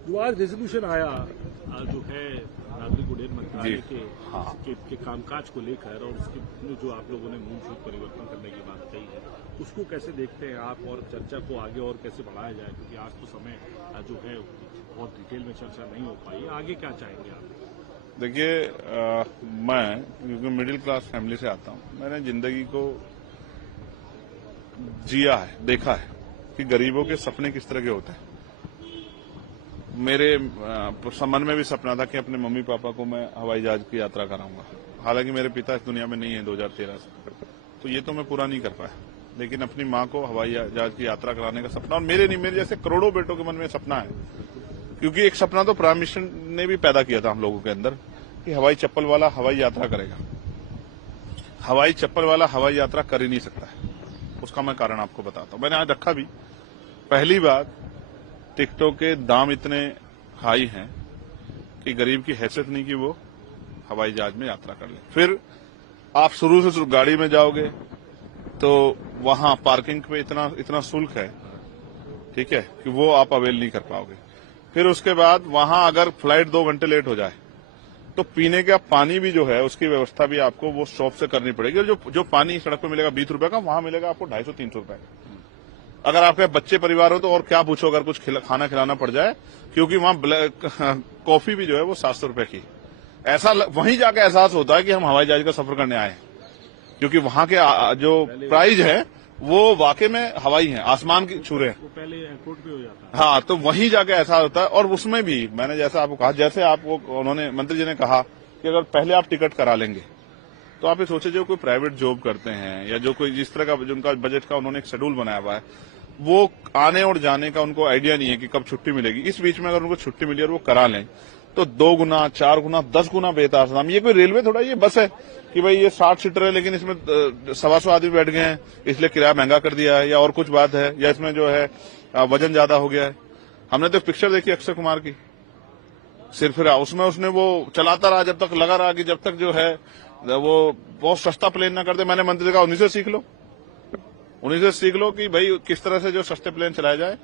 जो आज रेजोल्यूशन आया जो है नागरिक उड्डयन मंत्रालय के कामकाज को लेकर और उसके जो आप लोगों ने मूलभूत परिवर्तन करने की बात कही है, उसको कैसे देखते हैं आप और चर्चा को आगे और कैसे बढ़ाया जाए, क्योंकि आज तो समय जो है बहुत डिटेल में चर्चा नहीं हो पाई, आगे क्या चाहेंगे आप? देखिए, मैं क्योंकि मिडिल क्लास फैमिली से आता हूं, मैंने जिंदगी को जिया है, देखा है कि गरीबों के सपने किस तरह के होते हैं। मेरे मन में भी सपना था कि अपने मम्मी पापा को मैं हवाई जहाज की यात्रा कराऊंगा। हालांकि मेरे पिता इस दुनिया में नहीं है 2013 से, तो ये तो मैं पूरा नहीं कर पाया, लेकिन अपनी माँ को हवाई जहाज की यात्रा कराने का सपना, और मेरे नहीं, मेरे जैसे करोड़ों बेटों के मन में सपना है। क्योंकि एक सपना तो प्राइम मिनिस्टर ने भी पैदा किया था हम लोगों के अंदर कि हवाई चप्पल वाला हवाई यात्रा करेगा। हवाई चप्पल वाला हवाई यात्रा कर ही नहीं सकता है। उसका मैं कारण आपको बताता हूं। मैंने आज रखा भी, पहली बात, टिकटों के दाम इतने हाई हैं कि गरीब की हैसियत नहीं कि वो हवाई जहाज में यात्रा कर ले। फिर आप शुरू से गाड़ी में जाओगे तो वहां पार्किंग पे इतना शुल्क है, ठीक है, कि वो आप अवेल नहीं कर पाओगे। फिर उसके बाद वहां अगर फ्लाइट 2 घंटे लेट हो जाए तो पीने का पानी भी जो है उसकी व्यवस्था भी आपको वो शॉप से करनी पड़ेगी। और जो पानी सड़क पे मिलेगा 20 रुपए का, वहां मिलेगा आपको 250-300 रुपए का। अगर आपके बच्चे परिवार हो तो और क्या पूछो, अगर कुछ खाना खिलाना पड़ जाए, क्योंकि वहां कॉफी भी जो है वो 700 रुपए की। ऐसा वहीं जाकर एहसास होता है कि हम हवाई जहाज का सफर करने आए हैं, क्योंकि वहां के जो प्राइस है वो वाकई में हवाई है, आसमान की छू रहे हैं। वो पहले एयरपोर्ट पे हो जाता है। हाँ, तो वहीं जाके ऐसा होता है। और उसमें भी मैंने जैसा आपको कहा, जैसे आपको उन्होंने मंत्री जी ने कहा कि अगर पहले आप टिकट करा लेंगे तो आप ये सोचे जो कोई प्राइवेट जॉब करते हैं या जो कोई जिस तरह का जिनका बजट का उन्होंने एक शेड्यूल बनाया हुआ है, वो आने और जाने का उनको आइडिया नहीं है कि कब छुट्टी मिलेगी। इस बीच में अगर उनको छुट्टी मिली और वो करा लें तो 2 गुना, 4 गुना, 10 गुना बेहतर दाम। ये कोई रेलवे थोड़ा, ये बस है कि भाई ये 60 सीटर है लेकिन इसमें 125 आदमी बैठ गए हैं इसलिए किराया महंगा कर दिया है, या और कुछ बात है, या इसमें जो है वजन ज्यादा हो गया है। हमने तो पिक्चर देखी अक्षय कुमार की, सिर्फ उसमें उसने वो चलाता रहा जब तक लगा रहा कि जब तक जो है वो बहुत सस्ता प्लेन ना कर दे। मैंने मंत्री कहा उन्हीं से सीख लो कि भाई किस तरह से जो सस्ते प्लेन चलाए जाए।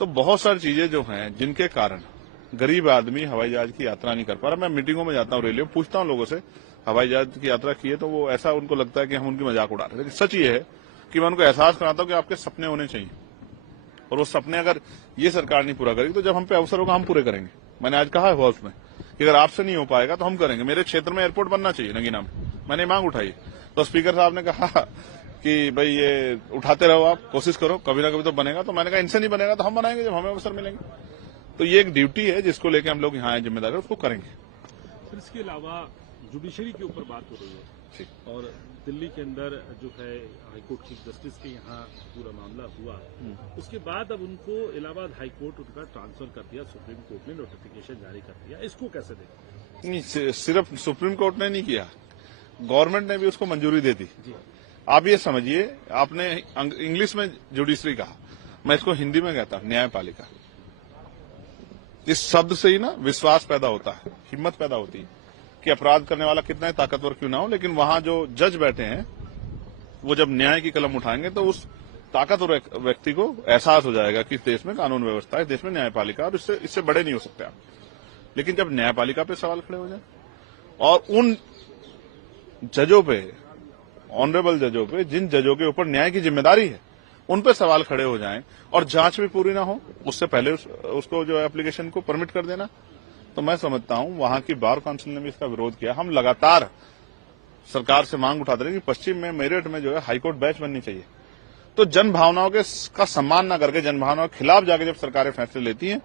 तो बहुत सारी चीजें जो हैं जिनके कारण गरीब आदमी हवाई जहाज की यात्रा नहीं कर पा रहा। मैं मीटिंगों में जाता हूँ, रेलवे में पूछता हूँ लोगों से हवाई जहाज की यात्रा की है, तो वो ऐसा उनको लगता है कि हम उनकी मजाक उड़ा रहे हैं। लेकिन सच ये है कि मैं उनको एहसास कराता हूँ कि आपके सपने होने चाहिए, और वो सपने अगर ये सरकार नहीं पूरा करेगी तो जब हम पे अवसर होगा हम पूरे करेंगे। मैंने आज कहा है हाउस में कि अगर आपसे नहीं हो पाएगा तो हम करेंगे। मेरे क्षेत्र में एयरपोर्ट बनना चाहिए नगीना में, मैंने मांग उठाई। तो स्पीकर साहब ने कहा कि भाई ये उठाते रहो, आप कोशिश करो, कभी ना कभी तो बनेगा। तो मैंने कहा इनसे नहीं बनेगा तो हम बनाएंगे जब हमें अवसर मिलेंगे। तो ये एक ड्यूटी है जिसको लेकर हम लोग यहाँ जिम्मेदार है, उसको करेंगे। फिर इसके अलावा जुडिशरी के ऊपर बात हो रही है, और दिल्ली के अंदर जो है हाईकोर्ट चीफ जस्टिस के यहाँ पूरा मामला हुआ, उसके बाद अब उनको इलाहाबाद हाईकोर्ट उनका ट्रांसफर कर दिया, सुप्रीम कोर्ट ने नोटिफिकेशन जारी कर दिया। इसको कैसे देखते? नहीं, सिर्फ सुप्रीम कोर्ट ने नहीं किया, गवर्नमेंट ने भी उसको मंजूरी दे दी। आप ये समझिए, आपने इंग्लिश में जुडिशरी कहा, मैं इसको हिंदी में कहता हूं न्यायपालिका। इस शब्द से ही ना विश्वास पैदा होता है, हिम्मत पैदा होती है कि अपराध करने वाला कितना ही ताकतवर क्यों ना हो, लेकिन वहां जो जज बैठे हैं वो जब न्याय की कलम उठाएंगे तो उस ताकतवर व्यक्ति को एहसास हो जाएगा कि देश में कानून व्यवस्था है, देश में न्यायपालिका, और इससे बड़े नहीं हो सकते आप। लेकिन जब न्यायपालिका पे सवाल खड़े हो जाए और उन जजों पे, ऑनरेबल जजों पे, जिन जजों के ऊपर न्याय की जिम्मेदारी है, उन पे सवाल खड़े हो जाएं और जांच भी पूरी ना हो, उससे पहले उसको जो एप्लीकेशन को परमिट कर देना, तो मैं समझता हूं वहां की बार काउंसिल ने भी इसका विरोध किया। हम लगातार सरकार से मांग उठाते रहे कि पश्चिम में, मेरठ में जो है हाईकोर्ट बेंच बननी चाहिए। तो जन भावनाओं का सम्मान न करके, जन भावनाओं के खिलाफ जाके जब सरकारें फैसले लेती हैं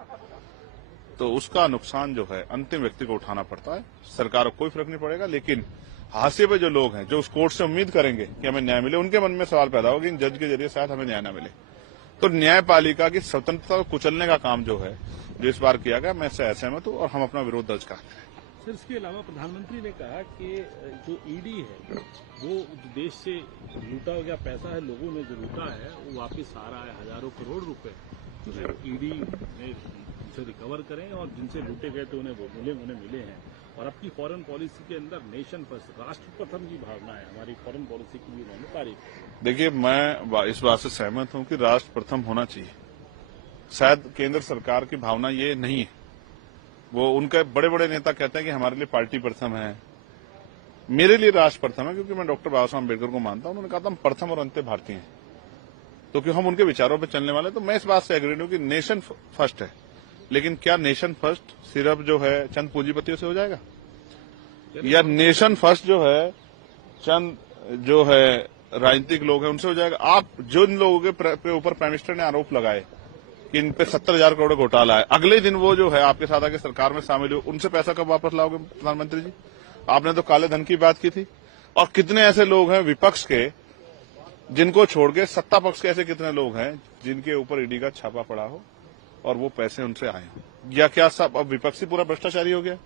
तो उसका नुकसान जो है अंतिम व्यक्ति को उठाना पड़ता है। सरकार को कोई फर्क नहीं पड़ेगा, लेकिन हाशिए पे जो लोग हैं जो उस कोर्ट से उम्मीद करेंगे कि हमें न्याय मिले, उनके मन में सवाल पैदा होगा कि जज के जरिए शायद हमें न्याय न मिले। तो न्यायपालिका की स्वतंत्रता को कुचलने का काम जो है, जो इस बार किया गया, मैं इससे असहमत हूं और हम अपना विरोध दर्ज करते हैं। सर, इसके अलावा प्रधानमंत्री ने कहा कि जो ईडी है वो देश से लूटा गया पैसा है, लोगों ने जो लूटा है वो वापस आ रहा है, हजारों करोड़ रुपए ईडी ने उनसे रिकवर करें, और जिनसे लूटे गए थे उन्हें मिले हैं। और आपकी फॉरेन पॉलिसी के अंदर नेशन फर्स्ट, राष्ट्र प्रथम की भावना है, हमारी फॉरेन पॉलिसी की भी उन्होंने तारीफ की। देखिए, मैं इस बात से सहमत हूं कि राष्ट्र प्रथम होना चाहिए। शायद केंद्र सरकार की भावना ये नहीं है, वो उनके बड़े बड़े नेता कहते हैं कि हमारे लिए पार्टी प्रथम है, मेरे लिए राष्ट्र प्रथम है, क्योंकि मैं डॉक्टर बाबा साहब अम्बेडकर को मानता हूं। उन्होंने कहा था हम प्रथम और अंत्य भारतीय हैं, तो क्यों हम उनके विचारों पर चलने वाले। तो मैं इस बात से एग्री हूं कि नेशन फर्स्ट है, लेकिन क्या नेशन फर्स्ट सिर्फ जो है चंद पूंजीपतियों से हो जाएगा, या नेशन फर्स्ट जो है चंद जो है राजनीतिक लोग हैं उनसे हो जाएगा। आप जिन लोगों के ऊपर प्राइम मिनिस्टर ने आरोप लगाए कि इन पे 70,000 करोड़ घोटाला है, अगले दिन वो जो है आपके साथ आके सरकार में शामिल हुए, उनसे पैसा कब वापस लाओगे प्रधानमंत्री जी? आपने तो काले धन की बात की थी। और कितने ऐसे लोग हैं विपक्ष के जिनको छोड़ के सत्ता पक्ष के ऐसे कितने लोग हैं जिनके ऊपर ईडी का छापा पड़ा हो और वो पैसे उनसे आए हो? या क्या सब अब विपक्षी पूरा भ्रष्टाचारी हो गया?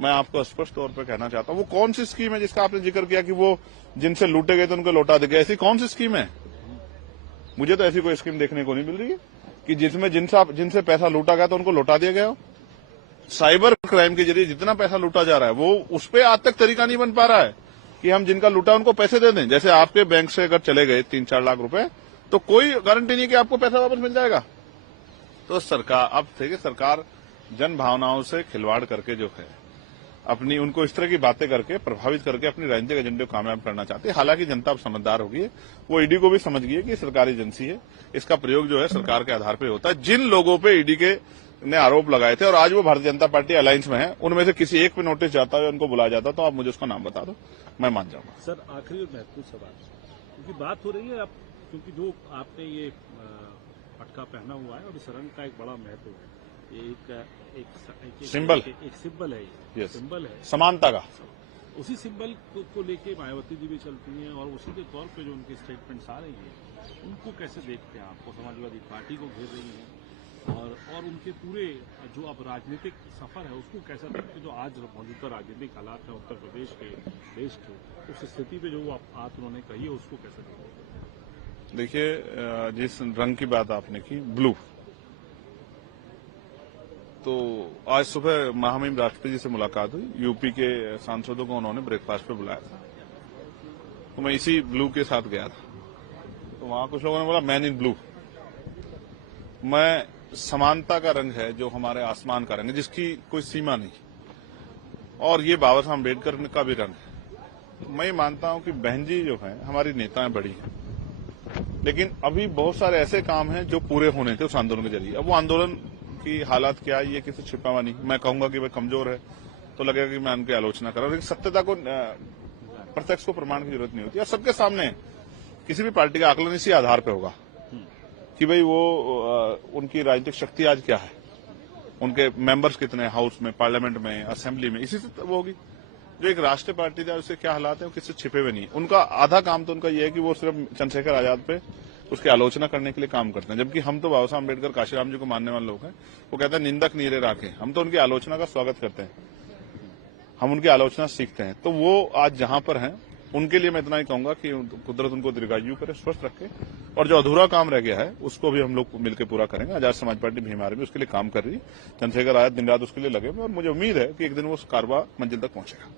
मैं आपको स्पष्ट तौर पर कहना चाहता हूं, वो कौन सी स्कीम है जिसका आपने जिक्र किया कि वो जिनसे लूटे गए थे उनको लौटा दे गए? ऐसी कौन सी स्कीम है? मुझे तो ऐसी कोई स्कीम देखने को नहीं मिल रही है कि जिसमें जिनसे पैसा लूटा गया तो उनको लौटा दिया गया हो। साइबर क्राइम के जरिए जितना पैसा लूटा जा रहा है वो उस पर आज तक तरीका नहीं बन पा रहा है कि हम जिनका लूटा उनको पैसे दे दें। जैसे आपके बैंक से अगर चले गए 3-4 लाख रुपए तो कोई गारंटी नहीं कि आपको पैसा वापस मिल जाएगा। तो सरकार अब देखिए, सरकार जन भावनाओं से खिलवाड़ करके जो है अपनी उनको इस तरह की बातें करके प्रभावित करके अपनी राजनीतिक एजेंडे को कामयाब करना चाहती है। हालांकि जनता अब समझदार हो गई है, वो ईडी को भी समझ गई है कि सरकारी एजेंसी है, इसका प्रयोग जो है सरकार के आधार पर होता है। जिन लोगों पे ईडी के ने आरोप लगाए थे और आज वो भारतीय जनता पार्टी अलायंस में है, उनमें से किसी एक पे नोटिस जाता है, उनको बुलाया जाता, तो आप मुझे उसका नाम बता दो, मैं मान जाऊंगा। सर आखिरी और महत्वपूर्ण सवाल, क्योंकि बात हो रही है अब, क्योंकि जो आपने ये पटका पहना हुआ है और इस रंग का एक बड़ा महत्व है, एक सिंबल है, ये सिंबल है समानता का। उसी सिंबल को लेके मायावती जी भी चलती हैं और उसी के तौर पे जो उनके स्टेटमेंट्स आ रही हैं उनको कैसे देखते हैं आपको? समाजवादी पार्टी को घेर रही हैं और उनके पूरे जो अब राजनीतिक सफर है उसको कैसा देखते हैं? जो आज मौजूदा राजनीतिक हालात है उत्तर प्रदेश के, देश के, उस स्थिति पे जो बात उन्होंने कही है उसको कैसे देखते हैं? देखिए, जिस रंग की बात आपने की, ब्लू, तो आज सुबह महामहिम राष्ट्रपति जी से मुलाकात हुई। यूपी के सांसदों को उन्होंने ब्रेकफास्ट पे बुलाया था, तो मैं इसी ब्लू के साथ गया था। तो वहां कुछ लोगों ने बोला मैन इन ब्लू। मैं समानता का रंग है जो हमारे आसमान का रंग है, जिसकी कोई सीमा नहीं, और ये बाबा साहब अम्बेडकर का भी रंग है। मैं ये मानता हूं कि बहन जी जो है हमारी नेताएं बड़ी हैं, लेकिन अभी बहुत सारे ऐसे काम हैं जो पूरे होने थे उस आंदोलन के जरिए। अब वो आंदोलन की हालात क्या है ये किसी छिपा हुआ नहीं। मैं कहूंगा कि वह कमजोर है तो लगेगा कि मैं उनकी आलोचना कर रहा हूं, लेकिन सत्यता को प्रत्यक्ष को प्रमाण की जरूरत नहीं होती। और सबके सामने किसी भी पार्टी का आकलन इसी आधार पर होगा कि भाई वो उनकी राजनीतिक शक्ति आज क्या है, उनके मेंबर्स कितने हाउस में, पार्लियामेंट में, असेंबली में, इसी से वो होगी। जो एक राष्ट्रीय पार्टी है उससे क्या हालात है वो किससे छिपे हुए नहीं। उनका आधा काम तो उनका ये है कि वो सिर्फ चंद्रशेखर आजाद पे उसकी आलोचना करने के लिए काम करते हैं, जबकि हम तो बाबा साहब अम्बेडकर, काशीराम जी को मानने वाले लोग हैं। वो कहते हैं निंदक नीरे राखे, हम तो उनकी आलोचना का स्वागत करते हैं, हम उनकी आलोचना सीखते हैं। तो वो आज जहां पर हैं उनके लिए मैं इतना ही कहूंगा कि कुदरत उनको दीर्घायु करे, स्वस्थ रखे, और जो अधूरा काम रह गया है उसको भी हम लोग मिलकर पूरा करेंगे। आजाद समाज पार्टी भीम आर्मी उसके लिए काम कर रही है, चंद्रशेखर आजाद दिन रात उसके लिए लगे हुए, और मुझे उम्मीद है कि एक दिन वो कारवा मंजिल तक पहुंचेगा।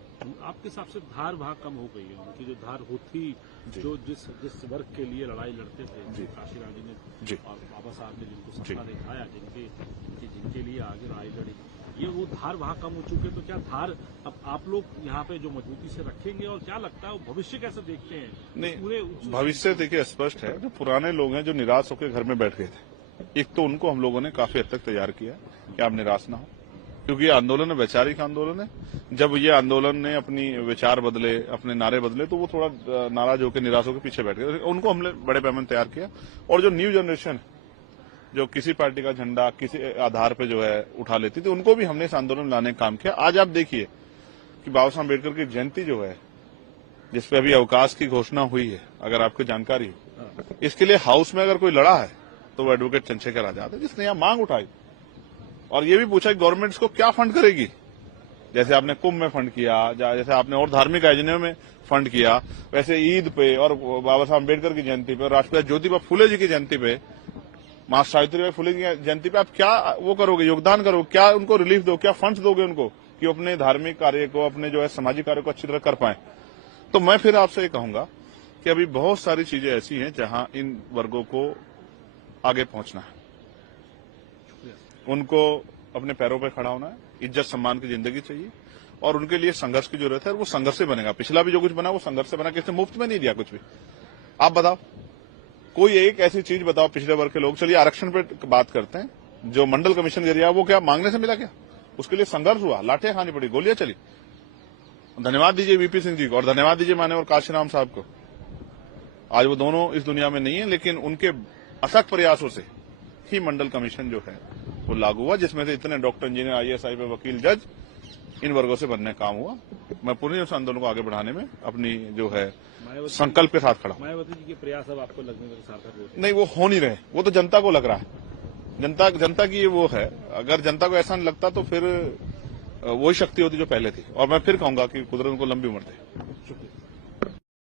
आपके हिसाब से धार भाग कम हो गई है, उनकी जो धार होती, जो जिस वर्ग के लिए लड़ाई लड़ते थे काशीराम जी ने और बाबा साहब ने जिनको सपना दिखाया, जिनके लिए आगे लड़ाई लड़ी, ये वो धार वहां कम हो चुके। तो क्या धार अब आप लोग यहाँ पे जो मजबूती से रखेंगे, और क्या लगता है भविष्य कैसे देखते हैं? नहीं, पूरे भविष्य देखिए स्पष्ट है। जो पुराने लोग हैं जो निराश होकर घर में बैठ गए थे, एक तो उनको हम लोगों ने काफी हद तक तैयार किया कि आप निराश ना हो, क्योंकि ये आंदोलन है, वैचारिक आंदोलन है। जब ये आंदोलन ने अपनी विचार बदले, अपने नारे बदले, तो वो थोड़ा नाराज होकर, निराश होकर पीछे बैठ गए। उनको हमने बड़े पैमाने तैयार किया। और जो न्यू जनरेशन जो किसी पार्टी का झंडा किसी आधार पे जो है उठा लेती थी, उनको भी हमने इस आंदोलन में लाने का काम किया। आज आप देखिए कि बाबा साहब अम्बेडकर की जयंती जो है, जिसपे अभी अवकाश की घोषणा हुई है, अगर आपको जानकारी हो, इसके लिए हाउस में अगर कोई लड़ा है तो वो एडवोकेट चंद्रशेखर आजाद है, जिसने यहां मांग उठाई और ये भी पूछा कि गवर्नमेंट इसको क्या फंड करेगी। जैसे आपने कुंभ में फंड किया, जैसे आपने और धार्मिक आयोजनों में फंड किया, वैसे ईद पे और बाबा साहब अम्बेडकर की जयंती पे, राष्ट्रपिता ज्योतिबा फुले जी की जयंती पे, मां सावित्रीबाई फुले की जयंती पे आप क्या वो करोगे, योगदान करोगे, क्या उनको रिलीफ दो, क्या फंड्स दोगे उनको कि अपने धार्मिक कार्य को, अपने जो है सामाजिक कार्य को अच्छी तरह कर पाए। तो मैं फिर आपसे ये कहूंगा कि अभी बहुत सारी चीजें ऐसी हैं जहां इन वर्गों को आगे पहुंचना है, उनको अपने पैरों पर खड़ा होना है, इज्जत सम्मान की जिंदगी चाहिए और उनके लिए संघर्ष की जरूरत है। वो संघर्ष से बनेगा। पिछला भी जो कुछ बना वो संघर्ष से बना, किसी ने मुफ्त में नहीं दिया कुछ भी। आप बताओ, कोई एक ऐसी चीज बताओ पिछड़े वर्ग के लोग। चलिए आरक्षण पे बात करते हैं। जो मंडल कमीशन गिरा वो क्या मांगने से मिला क्या? उसके लिए संघर्ष हुआ, लाठियां खानी पड़ी, गोलियां चली। धन्यवाद दीजिए वीपी सिंह जी को और धन्यवाद दीजिए मान्यवर काशीराम साहब को। आज वो दोनों इस दुनिया में नहीं है, लेकिन उनके अथक प्रयासों से ही मंडल कमीशन जो है वो लागू हुआ, जिसमें से इतने डॉक्टर, इंजीनियर, IAS, IPS, वकील, जज इन वर्गों से बनने का काम हुआ। मैं पूरी उस आंदोलन को आगे बढ़ाने में अपनी जो है संकल्प के साथ खड़ा। मायावती जी के प्रयास अब आपको लगने में सार्थक होते? नहीं, वो हो नहीं रहे। वो तो जनता को लग रहा है। जनता की ये वो है। अगर जनता को ऐसा नहीं लगता तो फिर वही शक्ति होती जो पहले थी। और मैं फिर कहूंगा कि कुदरत को लंबी उम्र दे। शुक्रिया।